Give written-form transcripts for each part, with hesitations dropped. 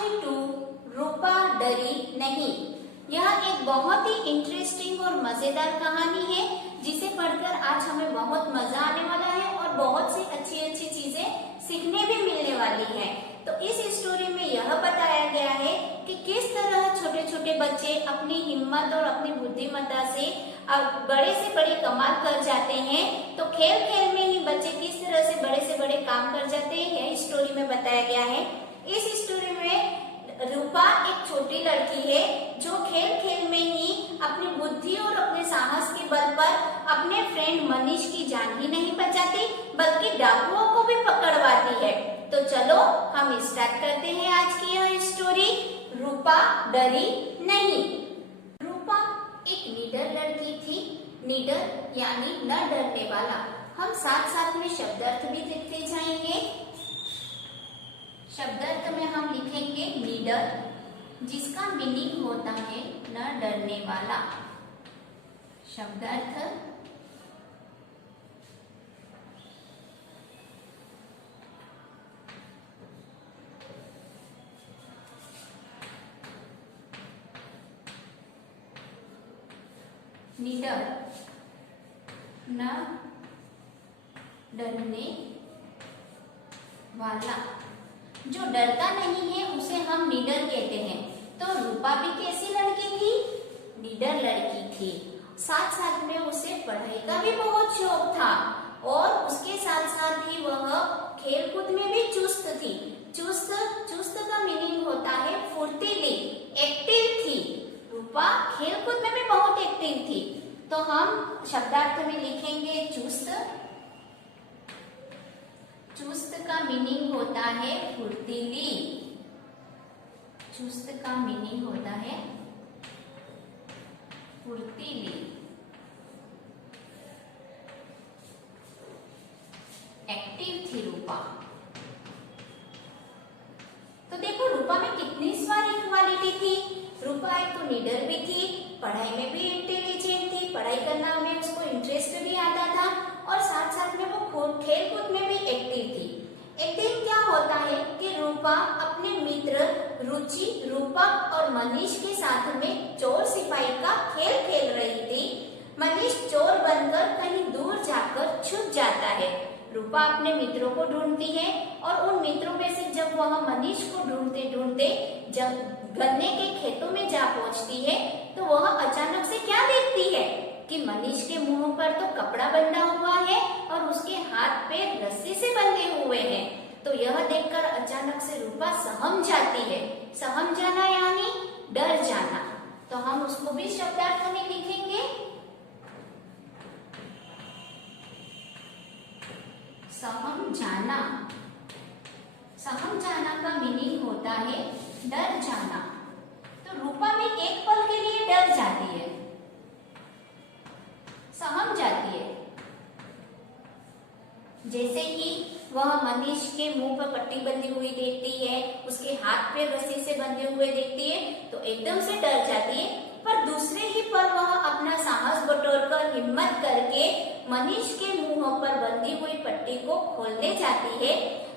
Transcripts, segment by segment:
Part 2 रूपा डरी नहीं। यह एक बहुत ही इंटरेस्टिंग और मजेदार कहानी है जिसे पढ़कर आज हमें बहुत मजा आने वाला है और बहुत सी अच्छी अच्छी चीजें सीखने भी मिलने वाली है। तो इस स्टोरी में यह बताया गया है कि किस तरह छोटे छोटे बच्चे अपनी हिम्मत और अपनी बुद्धिमत्ता से बड़े से बड़े कमाल कर जाते हैं। तो खेल खेल में ही बच्चे किस तरह से बड़े काम कर जाते हैं, यह स्टोरी में बताया गया है। इस स्टोरी में रूपा एक छोटी लड़की है जो खेल खेल में ही अपनी बुद्धि और अपने साहस के बल पर अपने फ्रेंड मनीष की जान ही नहीं बचाती बल्कि डाकुओं को भी पकड़वाती है। तो चलो हम स्टार्ट करते हैं आज की यह स्टोरी, रूपा डरी नहीं। रूपा एक निडर लड़की थी। निडर यानी न डरने वाला। हम साथ साथ में शब्दार्थ भी देखते जाएंगे। शब्दार्थ में हम लिखेंगे निडर, जिसका मीनिंग होता है न डरने वाला। शब्दार्थ निडर, न डरने वाला। जो डरता नहीं है उसे हम निडर कहते हैं। तो रूपा भी कैसी लड़की थी? निडर लड़की थी। साथ साथ में उसे पढ़ाई का भी बहुत शौक था और उसके साथ साथ ही वह खेलकूद में भी चुस्त थी। चुस्त का मीनिंग होता है फुर्तीली, एक्टिव थी। रूपा खेलकूद में भी बहुत एक्टिव थी। तो हम शब्दार्थ में लिखेंगे चुस्त। चुस्त का मीनिंग होता है फुर्तीली। चुस्त का मीनिंग होता है फुर्तीली, एक्टिव थी रूपा। तो देखो रूपा में कितनी सारी क्वालिटी थी। रूपा एक तो निडर भी थी, पढ़ाई में भी इंटेलिजेंट थी, पढ़ाई करना में उसको इंटरेस्ट भी आता था और साथ साथ में वो खेल कूद में भी एक्टिव थी। एक दिन क्या होता है कि रूपा अपने मित्र रुचि, रूपक और मनीष के साथ में चोर सिपाही का खेल खेल रही थी। मनीष चोर बनकर कहीं दूर जाकर छुप जाता है। रूपा अपने मित्रों को ढूंढती है और उन मित्रों में से जब वह मनीष को ढूंढते ढूंढते जब गन्ने के खेतों में जा पहुंचती है तो वह अचानक से क्या देखती है कि मनीष के मुंह पर तो कपड़ा बंधा हुआ है और उसके हाथ पैर रस्सी से बंधे हुए हैं। तो यह देखकर अचानक से रूपा सहम जाती है। सहम जाना यानी डर जाना। तो हम उसको भी शब्दार्थ में लिखेंगे सहम जाना। सहम जाना का मीनिंग होता है डर जाना। तो रूपा भी एक पल के लिए डर जाती है, सहम जाती है। जैसे ही वह मनीष के मुंह पर पट्टी बंधी हुई देखती है, उसके हाथ पे रस्सी से बंधे हुए देखती है तो एकदम से डर जाती है। पर दूसरे ही पल वह अपना साहस बटोरकर हिम्मत करके मनीष के मुंह पर बंधी हुई पट्टी को खोलने जाती है।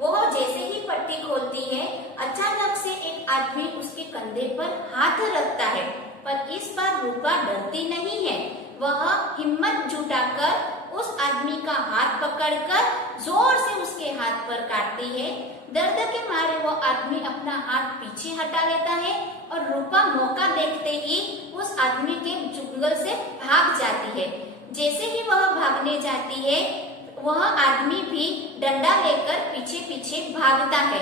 वह जैसे ही पट्टी खोलती है अचानक से एक आदमी उसके कंधे पर हाथ रखता है। पर इस बार रूपा डरती नहीं है। वह हिम्मत जुटाकर उस आदमी का हाथ पकड़कर जोर से उसके हाथ पर काटती है। दर्द के मारे वो आदमी अपना हाथ पीछे हटा लेता है और रूपा मौका देखते ही उस आदमी के चुंगल से भाग जाती है। जैसे ही वह भागने जाती है वह आदमी भी डंडा लेकर पीछे पीछे भागता है।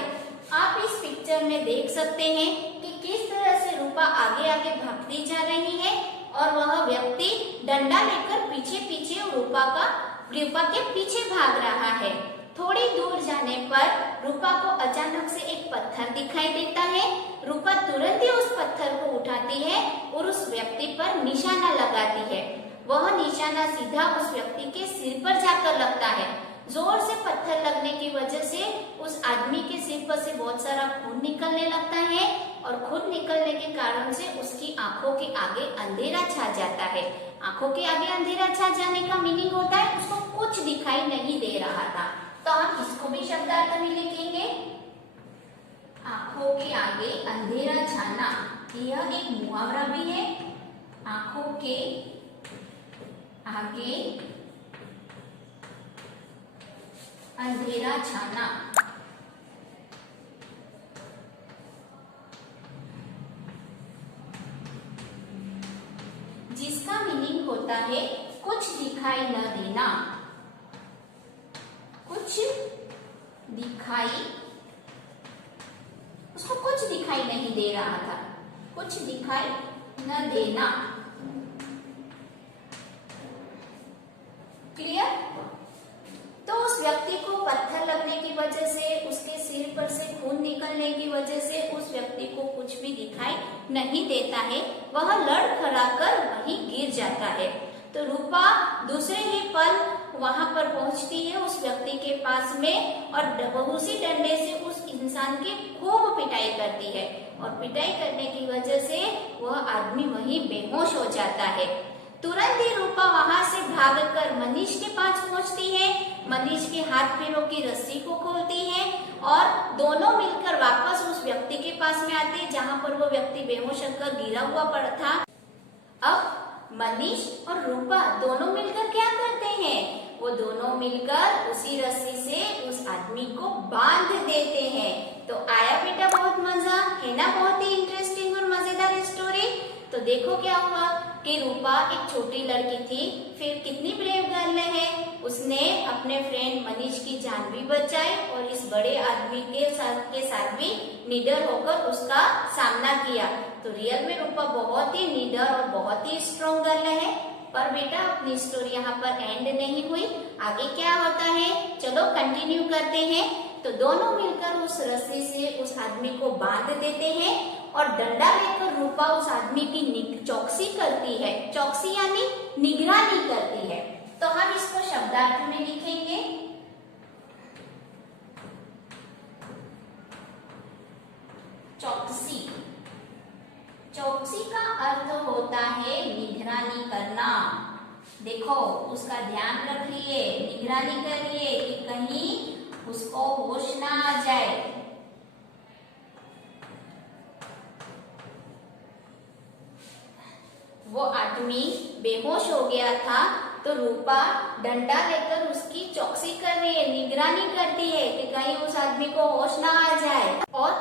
आप इस पिक्चर में देख सकते हैं कि किस तरह से रूपा आगे आगे भागती जा रही है और वह व्यक्ति डंडा लेकर पीछे पीछे रूपा के पीछे भाग रहा है। थोड़ी दूर जाने पर रूपा को अचानक से एक पत्थर दिखाई देता है। रूपा तुरंत ही उस पत्थर को उठाती है और उस व्यक्ति पर निशाना लगाती है। वह निशाना सीधा उस व्यक्ति के सिर पर जाकर लगता है। जोर से पत्थर लगने की वजह से उस आदमी के सिर पर से बहुत सारा खून निकलने लगता है और खून निकलने के कारण से उसकी आंखों के आगे अंधेरा छा जाता है। आंखों के आगे अंधेरा छा जाने का मीनिंग होता है उसको कुछ दिखाई नहीं दे रहा था। तो हम इसको भी शब्दार्थ में लिखेंगे आंखों के आगे अंधेरा छाना, यह एक मुहावरा भी है। आंखों के आगे अंधेरा छाना, जिसका मीनिंग होता है कुछ दिखाई न देना। कुछ दिखाई, उसको कुछ दिखाई नहीं दे रहा था, कुछ दिखाई न देना। क्लियर? तो उस व्यक्ति को पत्थर लगने की वजह से, उसके सिर पर से खून निकलने की वजह से उस व्यक्ति को कुछ भी दिखाई नहीं देता है, वह लड़खड़ा कर वहीं गिर जाता है। तो रूपा दूसरे ही पल वहां पर पहुंचती है उस व्यक्ति के पास में और उसी डंडे से उस इंसान की खूब पिटाई करती है और पिटाई करने की वजह से वह आदमी वहीं बेहोश हो जाता है। तुरंत ही रूपा वहां से भागकर मनीष के पास पहुंचती है, मनीष के हाथ पैरों की रस्सी को खोलती है और दोनों मिलकर वापस उस व्यक्ति के पास में आते हैं जहां पर वो व्यक्ति बेहोश होकर गिरा हुआ पड़ा था। अब मनीष और रूपा दोनों मिलकर क्या करते हैं? वो दोनों मिलकर उसी रस्सी से उस आदमी को बांध देते हैं। तो आया बेटा बहुत मजा है ना, बहुत ही इंटरेस्टिंग और मजेदार स्टोरी। तो देखो क्या हुआ कि रूपा एक छोटी लड़की थी, फिर कितनी ब्रेव गर्ल है, उसने अपने फ्रेंड मनीष की जान भी बचाई और इस बड़े आदमी के साथ भी निडर होकर उसका सामना किया। तो रियल में रूपा बहुत ही निडर और बहुत ही स्ट्रॉन्ग गर्ल है। पर बेटा अपनी स्टोरी यहाँ पर एंड नहीं हुई, आगे क्या होता है चलो कंटिन्यू करते हैं। तो दोनों मिलकर उस रस्सी से उस आदमी को बांध देते हैं और डंडा लेकर रूपा उस आदमी की चौकसी करती है। चौकसी यानी निगरानी करती है। तो हम इसको शब्दार्थ में लिखेंगे। चौकसी, चौकसी का अर्थ होता है निगरानी करना। देखो उसका ध्यान रखिए, निगरानी करिए कि कहीं उसको होश ना आ जाए। वो आदमी बेहोश हो गया था तो रूपा डंडा लेकर उसकी चौकसी कर रही है, निगरानी करती है कि कहीं उस आदमी को होश ना आ जाए। और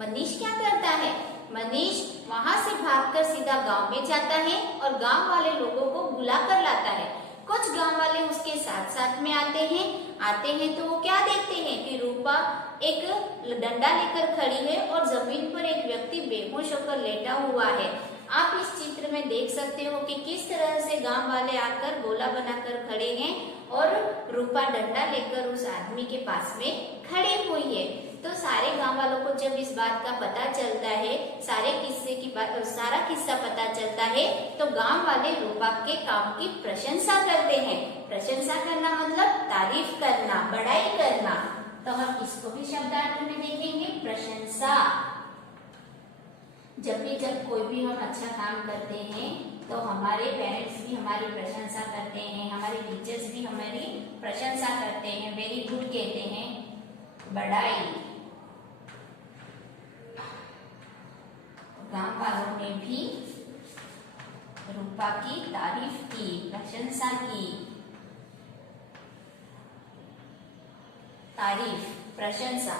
मनीष क्या करता है? मनीष वहां से भागकर सीधा गांव में जाता है और गांव वाले लोगों को बुला कर लाता है। कुछ गांव वाले उसके साथ साथ में आते हैं तो वो क्या देखते हैं कि रूपा एक डंडा लेकर खड़ी है और जमीन पर एक व्यक्ति बेहोश होकर लेटा हुआ है। आप इस चित्र में देख सकते हो कि किस तरह से गांव वाले आकर गोला बनाकर खड़े हैं और रूपा डंडा लेकर उस आदमी के पास में खड़ी हुई है। तो सारे गांव वालों को जब इस बात का पता चलता है, सारा किस्सा पता चलता है, तो गांव वाले रूपा के काम की प्रशंसा करते हैं। प्रशंसा करना मतलब तारीफ करना, बड़ाई करना। तो हम इसको भी शब्दार्थ में देखेंगे, प्रशंसा। जब कोई भी हम अच्छा काम करते हैं तो हमारे पेरेंट्स भी हमारी प्रशंसा करते हैं, हमारे टीचर्स भी हमारी प्रशंसा करते हैं, वेरी गुड कहते हैं, बड़ाई। गांव वालों ने भी रूपा की तारीफ की, प्रशंसा की। तारीफ, प्रशंसा।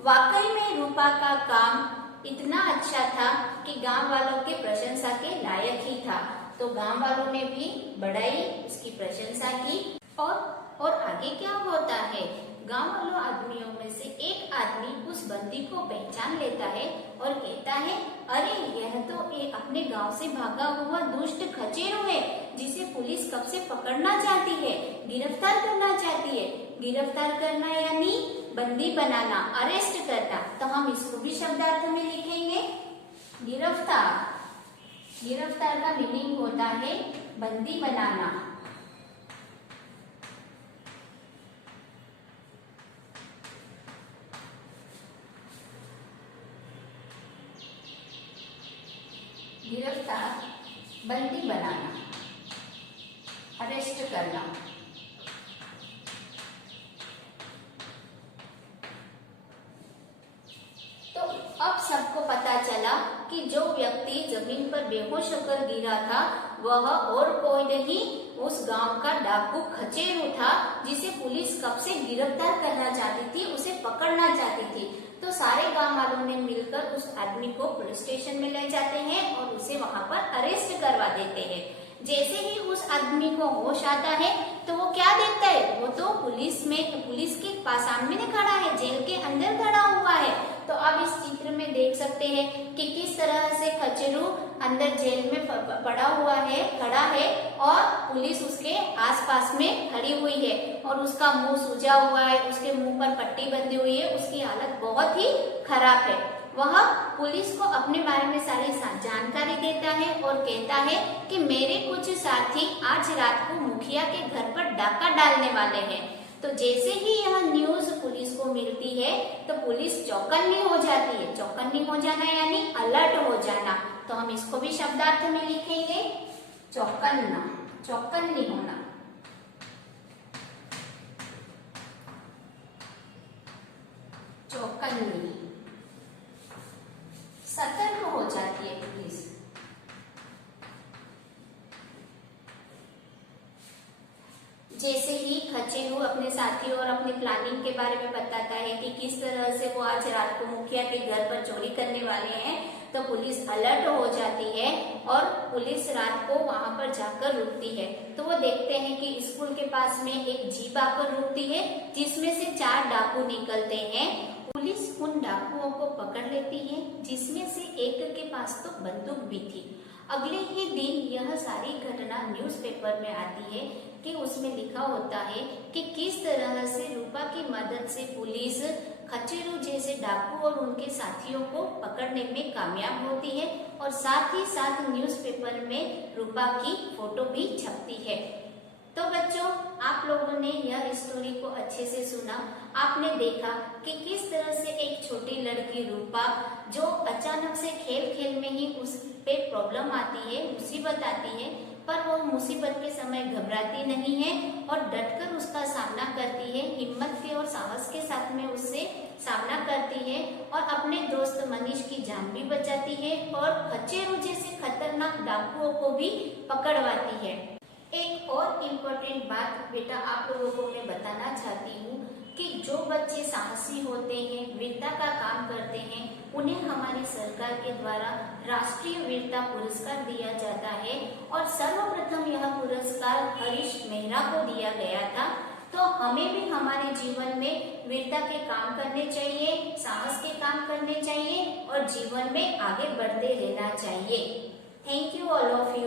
वाकई में रूपा का काम इतना अच्छा था कि गांव वालों के प्रशंसा के लायक ही था। तो गांव वालों ने भी बड़ाई, उसकी प्रशंसा की। और आगे क्या होता है? गांव वालों आदमियों में से एक आदमी उस बंदी को पहचान लेता है और कहता है, अरे यह तो एक अपने गांव से भागा हुआ दुष्ट खचेरो है जिसे पुलिस कब से पकड़ना चाहती है, गिरफ्तार करना चाहती है। गिरफ्तार करना यानी बंदी बनाना, अरेस्ट करना। तो हम इसको भी शब्दार्थ में लिखेंगे, गिरफ्तार। गिरफ्तार का मीनिंग होता है बंदी बनाना। गिरफ्तार, बंदी बनाना, अरेस्ट करना। तो चला कि जो व्यक्ति जमीन पर बेहोश होकर गिरा था वह और कोई नहीं, उस गांव का डाकू खचेरू था, जिसे पुलिस कब से गिरफ्तार करना चाहती थी, उसे पकड़ना चाहती थी। तो सारे गांव वालों ने मिलकर उस आदमी को पुलिस स्टेशन में ले जाते हैं और उसे वहां पर अरेस्ट करवा देते हैं। जैसे ही उस आदमी को होश आता है तो वो क्या देखता है, वो तो पुलिस के पास सामने खड़ा है, जेल के अंदर खड़ा हुआ है। तो अब इस चित्र में देख सकते हैं कि किस तरह से खचेरू अंदर जेल में पड़ा हुआ है, खड़ा है, और पुलिस उसके आसपास में खड़ी हुई है और उसका मुंह सूजा हुआ है, उसके मुंह पर पट्टी बंधी हुई है, उसकी हालत बहुत ही खराब है। वह पुलिस को अपने बारे में सारी जानकारी देता है और कहता है कि मेरे कुछ साथी आज रात को मुखिया के घर पर डाका डालने वाले हैं। तो जैसे ही यह न्यूज पुलिस को मिलती है तो पुलिस चौकन्नी हो जाती है। चौकन्नी हो जाना यानी अलर्ट हो जाना। तो हम इसको भी शब्दार्थ में लिखेंगे, चौकन्ना, चौकन्नी होना। चौकन्नी, सतर्क हो जाती है पुलिस। जैसे ही खचेरू अपने साथी और अपनी प्लानिंग के बारे में बताता है कि किस तरह से वो आज रात को मुखिया के घर पर चोरी करने वाले हैं, तो पुलिस अलर्ट हो जाती है और पुलिस रात को वहां पर जाकर रुकती है। तो वो देखते हैं कि स्कूल के पास में एक जीप आकर रुकती है जिसमें से 4 डाकू निकलते हैं। पुलिस उन डाकुओं को पकड़ लेती है जिसमें से एक के पास तो बंदूक भी थी। अगले ही दिन यह सारी घटना न्यूज़पेपर में आती है कि उसमें लिखा होता है कि किस तरह से रूपा की मदद से पुलिस खचेरू जैसे डाकू और उनके साथियों को पकड़ने में कामयाब होती है और साथ ही साथ न्यूज़पेपर में रूपा की फोटो भी छपती है। तो बच्चों, आप लोगों ने यह स्टोरी को अच्छे से सुना। आपने देखा कि किस तरह से एक छोटी लड़की रूपा, जो अचानक से खेल खेल में ही उस पे प्रॉब्लम आती है, मुसीबत आती है, पर वो मुसीबत के समय घबराती नहीं है और डटकर उसका सामना करती है, हिम्मत के और साहस के साथ में उससे सामना करती है और अपने दोस्त मनीष की जान भी बचाती है और खचेरू जैसे खतरनाक डाकुओं को भी पकड़वाती है। एक और इम्पोर्टेंट बात बेटा आप लोगों को मैं बताना चाहती हूँ कि जो बच्चे साहसी होते हैं, वीरता का काम करते हैं, उन्हें हमारी सरकार के द्वारा राष्ट्रीय वीरता पुरस्कार दिया जाता है और सर्वप्रथम यह पुरस्कार हरीश मेहरा को दिया गया था। तो हमें भी हमारे जीवन में वीरता के काम करने चाहिए, साहस के काम करने चाहिए और जीवन में आगे बढ़ते रहना चाहिए। Thank you all of you.